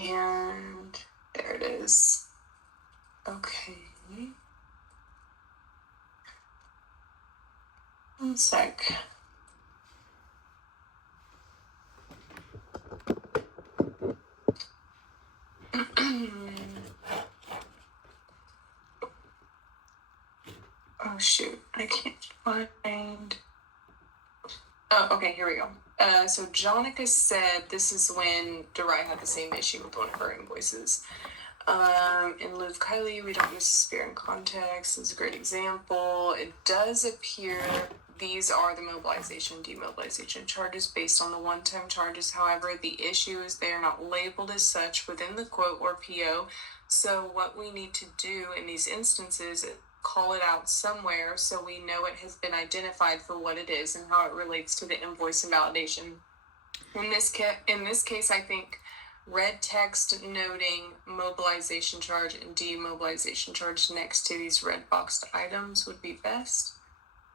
And there it is. Okay. 1 sec. Oh shoot, I can't find. Oh, okay, here we go. So Jonica said this is when DeRai had the same issue with one of her invoices. In lieu of Kylie, we don't miss spare in context. This is a great example. It does appear these are the mobilization, demobilization charges based on the one-time charges. However, the issue is they are not labeled as such within the quote or PO. So what we need to do in these instances is call it out somewhere so we know it has been identified for what it is and how it relates to the invoice invalidation. In this case, I think red text noting mobilization charge and demobilization charge next to these red boxed items would be best,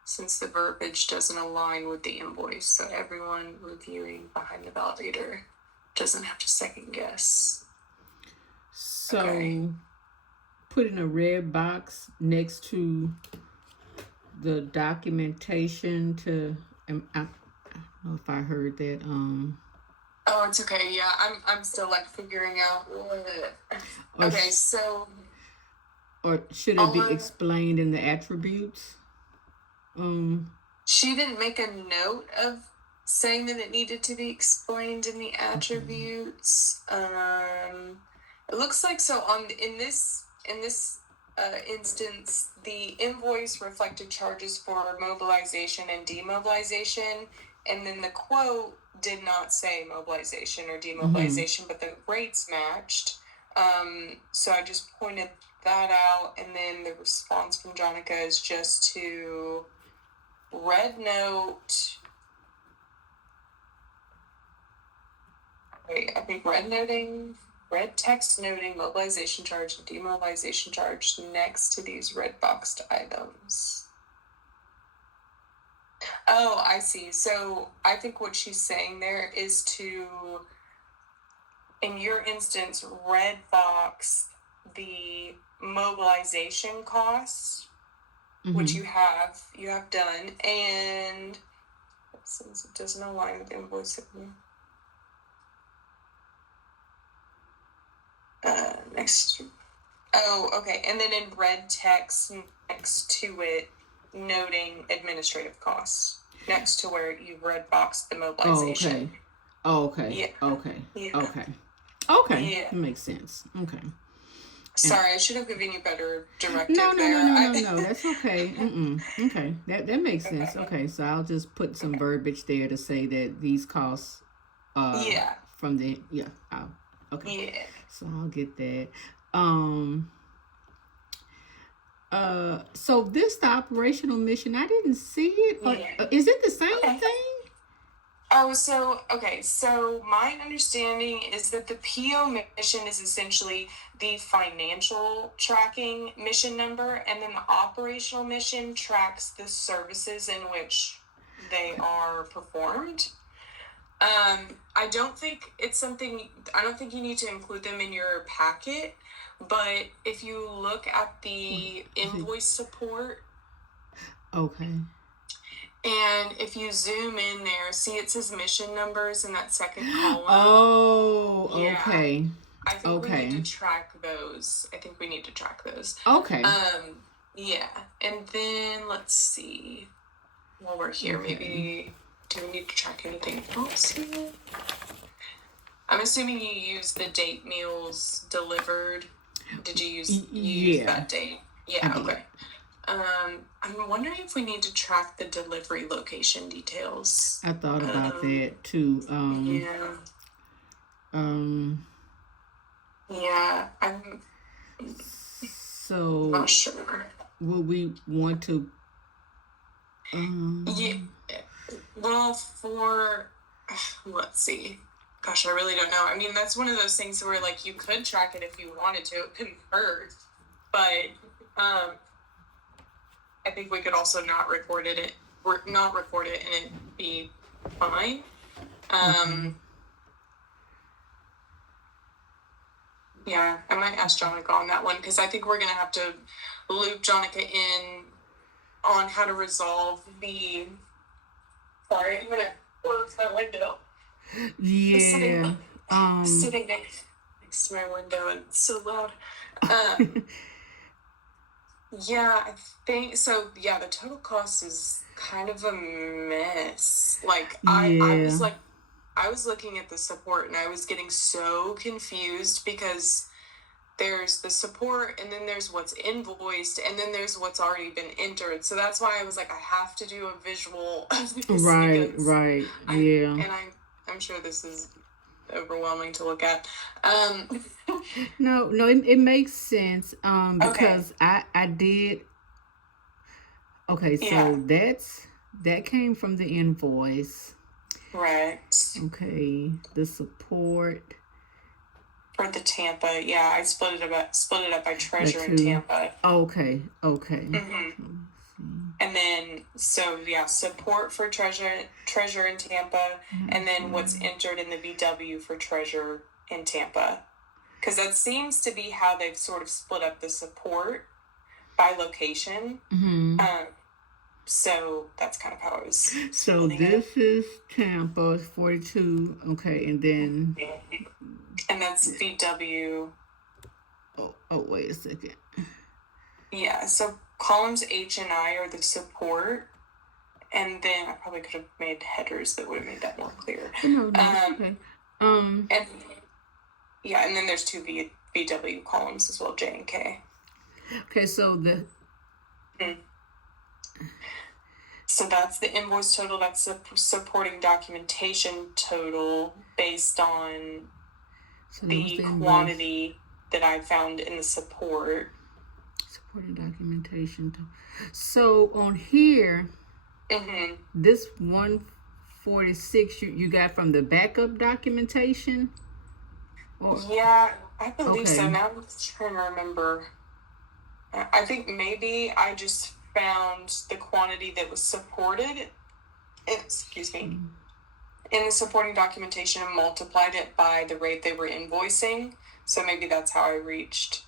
since the verbiage doesn't align with the invoice, so everyone reviewing behind the validator doesn't have to second guess. So, okay. Putting a red box next to the documentation to, I don't know if I heard that. Oh, it's okay. Yeah, I'm still like figuring out what. Okay, so. Or should it be explained in the attributes? She didn't make a note of saying that it needed to be explained in the attributes. It looks like so in this instance, the invoice reflected charges for mobilization and demobilization, and then the quote did not say mobilization or demobilization, but the rates matched. So I just pointed that out, and then the response from Jonica is just to red note. Wait, I think red text noting mobilization charge and demobilization charge next to these red boxed items. Oh, I see. So I think what she's saying there is to, in your instance, red box the mobilization costs, which you have done, and since it doesn't align with invoice. Next. Oh, okay. And then in red text next to it, noting administrative costs next to where you've red boxed the mobilization. Oh, okay. Yeah. Okay. Yeah. Okay. Yeah. That makes sense. Okay. Sorry, I should have given you better directive. No. That's okay. Okay. That makes sense. Okay. So I'll just put some verbiage there to say that these costs from the okay. Yeah. So I'll get that. So this the operational mission. I didn't see it. Is it the same thing? Oh, so my understanding is that the PO mission is essentially the financial tracking mission number, and then the operational mission tracks the services in which they are performed. I don't think you need to include them in your packet, but if you look at the invoice support. Okay. And if you zoom in there, see it says mission numbers in that second column. Oh, okay. I think we need to track those. Okay. Yeah. And then let's see. While we're here, maybe do we need to track anything else? I'm assuming you used the date meals delivered. Did you use that date? Yeah, okay. I'm wondering if we need to track the delivery location details. I thought about that too. Yeah, I'm not sure. Will we want to? Well, let's see. Gosh, I really don't know. I mean, that's one of those things where like you could track it if you wanted to. It couldn't hurt, but I think we could also not record it and it'd be fine. Yeah, I might ask Jonica on that one because I think we're gonna have to loop Jonica in on how to resolve the. Sorry, I'm gonna close my window. Yeah. Sitting next to my window and it's so loud. Yeah, I think so. Yeah, the total cost is kind of a mess. Like I was looking at the support and I was getting so confused because there's the support and then there's what's invoiced and then there's what's already been entered. So that's why I was like, I have to do a visual of this. Right. Yeah. I'm sure this is overwhelming to look at. No, it makes sense. Because I did. Okay, so that came from the invoice. Right. Okay, the support for the Tampa. Yeah, I split it up by treasure and Tampa. Okay. Mm-hmm. And then support for treasure in Tampa, and then what's entered in the VW for treasure in Tampa, because that seems to be how they've sort of split up the support by location. Mm-hmm. So that's kind of how it was. So this is Tampa, 42. Okay, and then. And that's VW. Oh, wait a second. Yeah, so columns H and I are the support, and then I probably could have made headers that would have made that more clear. No, okay. And then there's two VW columns as well, J and K. Okay, so So that's the invoice total. That's the supporting documentation total based on the quantity that I found in the support. Supporting documentation. So on here, this 146 you got from the backup documentation? Yeah, I believe so. Now I'm trying to remember. I think maybe I just found the quantity that was supported. In the supporting documentation and multiplied it by the rate they were invoicing. So maybe that's how I reached.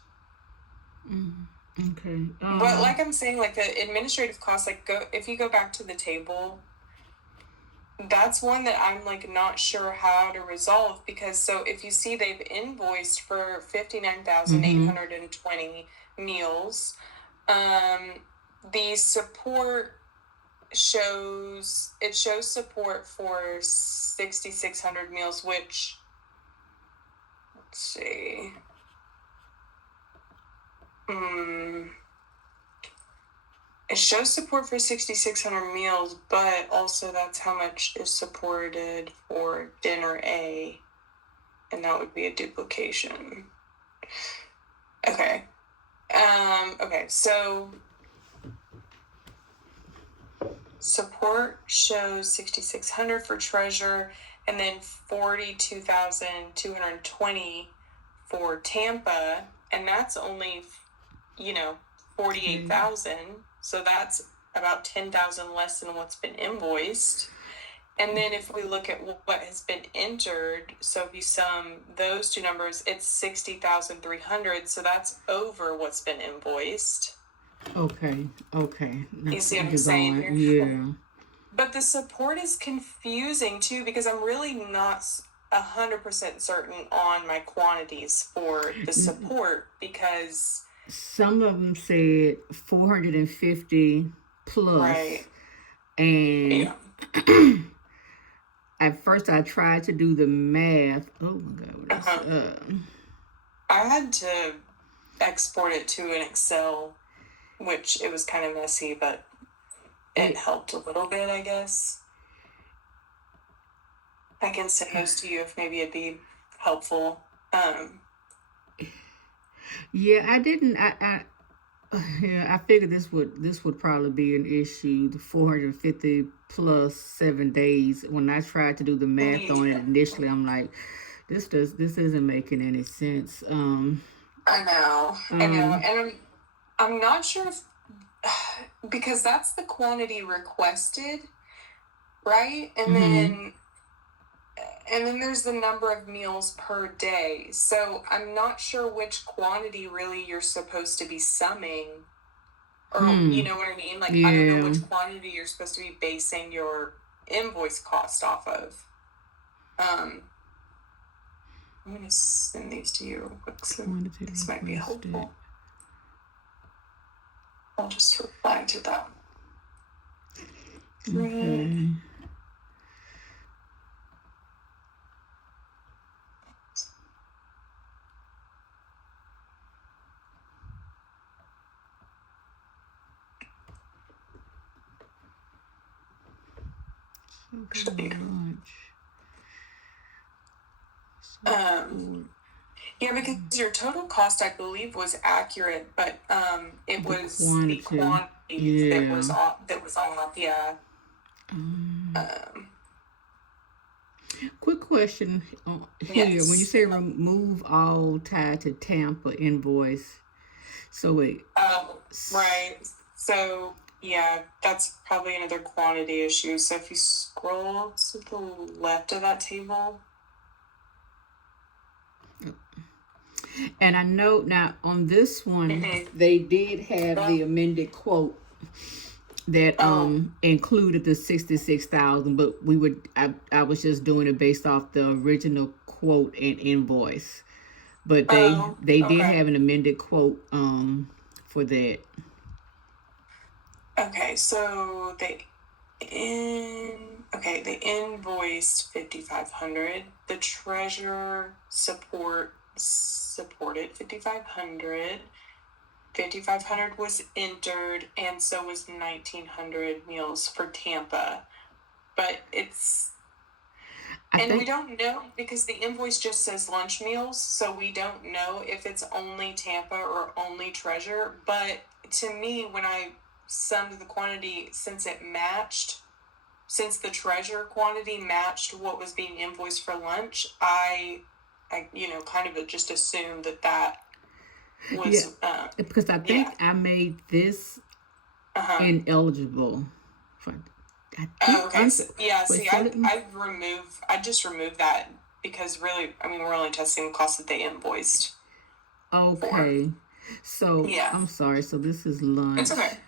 Okay. But like I'm saying, like the administrative costs, if you go back to the table, that's one that I'm like not sure how to resolve, because so if you see they've invoiced for 59,820 meals, the support shows support for 6,600 meals, which, let's see, it shows support for 6,600 meals, but also that's how much is supported for dinner A, and that would be a duplication. Okay. So support shows 6,600 for treasure, and then 42,220 for Tampa, and that's only, 48,000. So that's about 10,000 less than what's been invoiced. And then if we look at what has been entered, so if you sum those two numbers, it's 60,300. So that's over what's been invoiced. Okay. You see what I'm saying here? Yeah. But the support is confusing too, because I'm really not 100% certain on my quantities for the support, because some of them said 450 plus. Right. And at first I tried to do the math. Oh my God. I had to export it to an Excel, which it was kind of messy, but it helped a little bit, I guess. I can send those to you if maybe it'd be helpful. Yeah, I didn't. I figured this would probably be an issue. The 450 plus 7 days. When I tried to do the math on it initially, I'm like, this isn't making any sense. I know, and I'm not sure if, because that's the quantity requested, right? And then and then there's the number of meals per day. So I'm not sure which quantity really you're supposed to be summing. Or, you know what I mean? Like, I don't know which quantity you're supposed to be basing your invoice cost off of. I'm going to send these to you real quick, so this might be helpful. I'll just reply to that. Okay. Yeah, because your total cost, I believe, was accurate, but it was the quantity that was off. Yeah. Quick question here. Yes. When you say remove all tied to Tampa invoice, so it. Right. So yeah, that's probably another quantity issue. So if you scroll to the left of that table. And I know now on this one, they did have the amended quote that included the 66,000, but I was just doing it based off the original quote and invoice. But they did have an amended quote for that. Okay, so they invoiced 5,500. The treasurer supported 5,500. 5,500 was entered, and so was 1,900 meals for Tampa. But we don't know, because the invoice just says lunch meals, so we don't know if it's only Tampa or only treasure. But to me, when I summed the quantity, since the treasure quantity matched what was being invoiced for lunch, I kind of just assumed that was because I think I made this ineligible for. Okay. I just removed that because really, I mean, we're only testing the cost that they invoiced. Okay. So I'm sorry. So this is lunch. It's okay.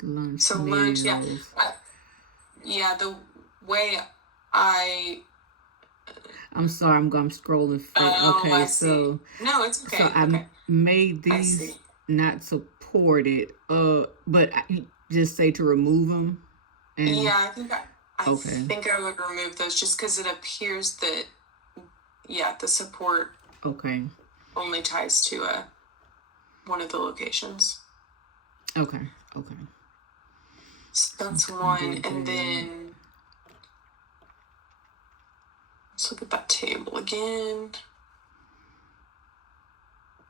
Lunch. So meals. Lunch, the way I'm sorry, I'm scrolling. Okay, so no, it's okay. So I made these not supported. But I just say to remove them. And I think I think I would remove those just because it appears that the support only ties to one of the locations. Okay. So that's one, and then let's look at that table again.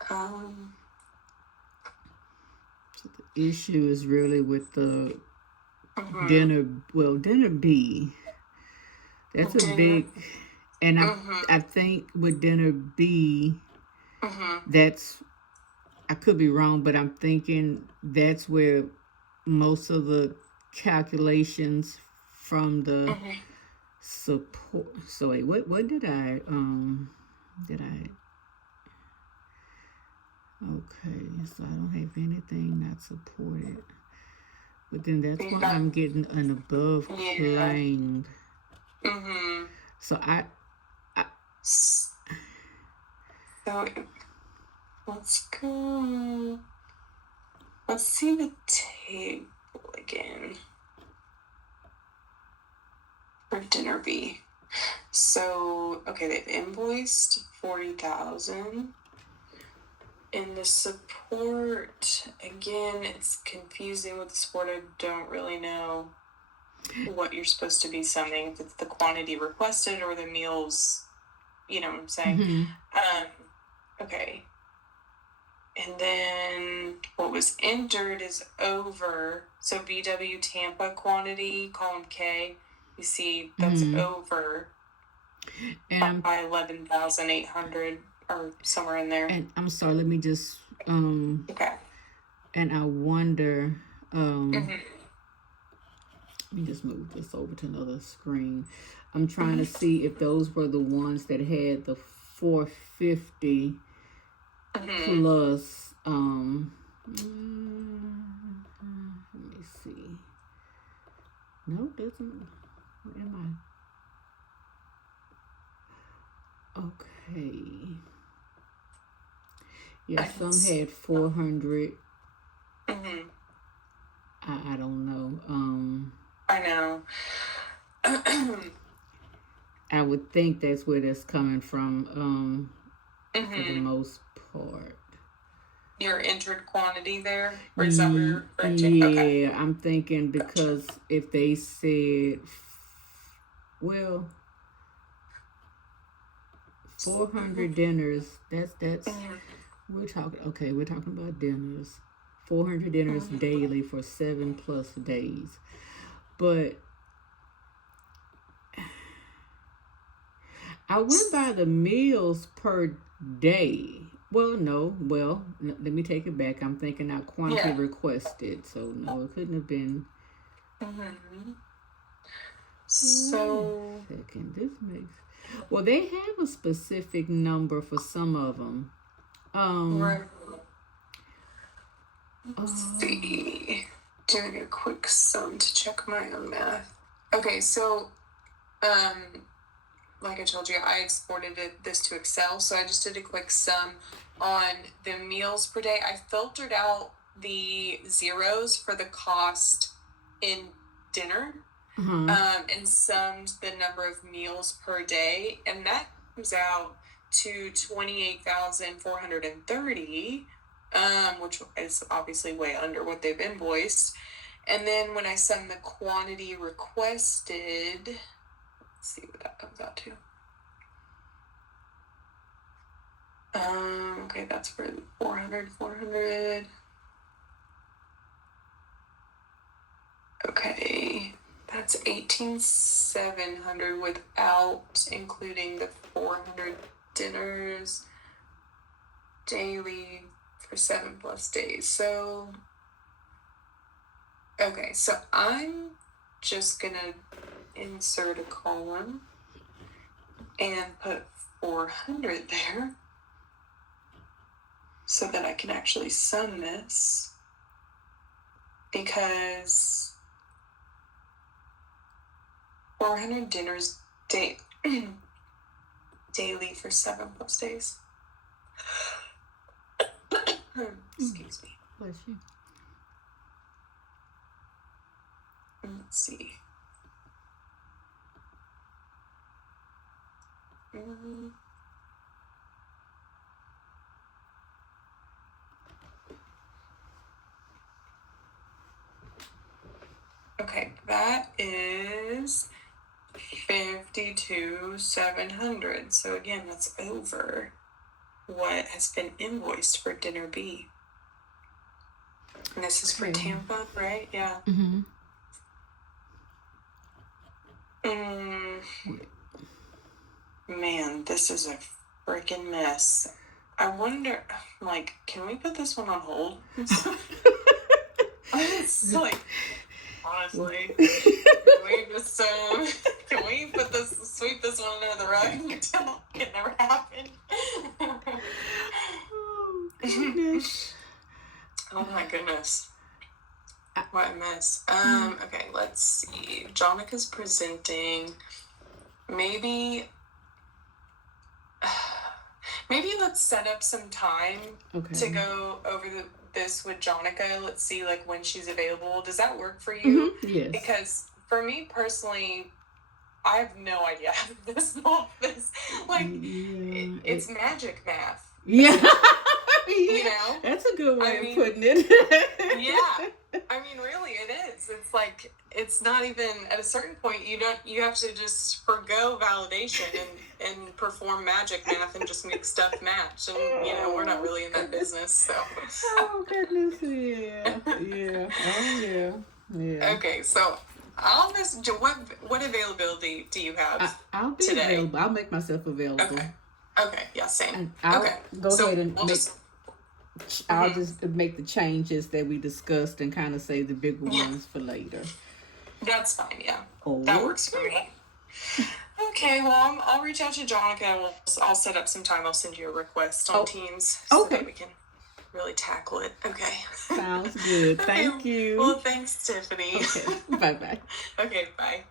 So the issue is really with the dinner B. That's a big, and I think with dinner B, that's, I could be wrong, but I'm thinking that's where most of the calculations from the support. So wait, what did I okay, so I don't have anything not supported, but then that's why I'm getting an above claimed. So so let's go. Let's see the table again for dinner B. So they've invoiced 40,000. In the support, again, it's confusing with the support. I don't really know what you're supposed to be summing, if it's the quantity requested or the meals, you know what I'm saying? Okay. And then what was entered is over. So VW Tampa quantity, column K, you see that's over by 11,800 or somewhere in there. And I'm sorry, let me just And I wonder, let me just move this over to another screen. I'm trying to see if those were the ones that had the 450 plus, let me see. No, doesn't, where am I? Okay. Yeah, some had 400. I don't know. I know. I would think that's where that's coming from, for the most part. Your entered quantity there? Or is that where you're referring to? Yeah, okay. I'm thinking because if they said, well, 400 dinners, that's we're talking about dinners. 400 dinners daily for 7+ days. But I went by the meals per day. Well, no. Well, let me take it back. I'm thinking now quantity requested. So, no, it couldn't have been. So. Second, this makes. Well, they have a specific number for some of them. Right. Let's see. Doing a quick sum to check my own math. Okay, so, like I told you, I exported this to Excel, so I just did a quick sum on the meals per day. I filtered out the zeros for the cost in dinner, and summed the number of meals per day, and that comes out to 28,430, which is obviously way under what they've invoiced. And then when I sum the quantity requested, let's see what that comes out to. Okay, that's for 400. Okay, that's 18,700 without including the 400 dinners daily for 7+ days. So, okay, so I'm just gonna insert a column and put 400 there so that I can actually sum this, because 400 dinners daily for 7+ days. Excuse me. Bless you. Let's see. Okay, that is 52,700. So again, that's over what has been invoiced for dinner B. And this is for Tampa, right? Yeah. Man, this is a freaking mess. I wonder, like, can we put this one on hold? It's like, honestly, can we sweep this one under the rug until it never happened? Oh, goodness. Oh my goodness. What a mess. Okay, let's see. Jonica's presenting. Maybe let's set up some time to go over this with Jonica. Let's see, like, when she's available. Does that work for you? Yes. Because for me personally, I have no idea how to solve this. Like, it's magic math. Yeah. You know? That's a good way of putting it. Yeah. I mean, really, it is. It's like, it's not even, at a certain point, you have to just forgo validation and perform magic math and just make stuff match. And, we're not really in that business, so. Oh, goodness, yeah. Oh, yeah. Okay, so all this, what availability do you have I'll be today? Available. I'll make myself available. Okay, yeah, same. Go ahead and I'll just make the changes that we discussed and kind of save the bigger ones for later. That's fine, yeah. That works for me. Okay, well, I'll reach out to Jonica and I'll set up some time. I'll send you a request on Teams so that we can really tackle it. Okay. Sounds good. Thank you. Well, thanks, Tiffany. Okay. Bye-bye. Okay, bye.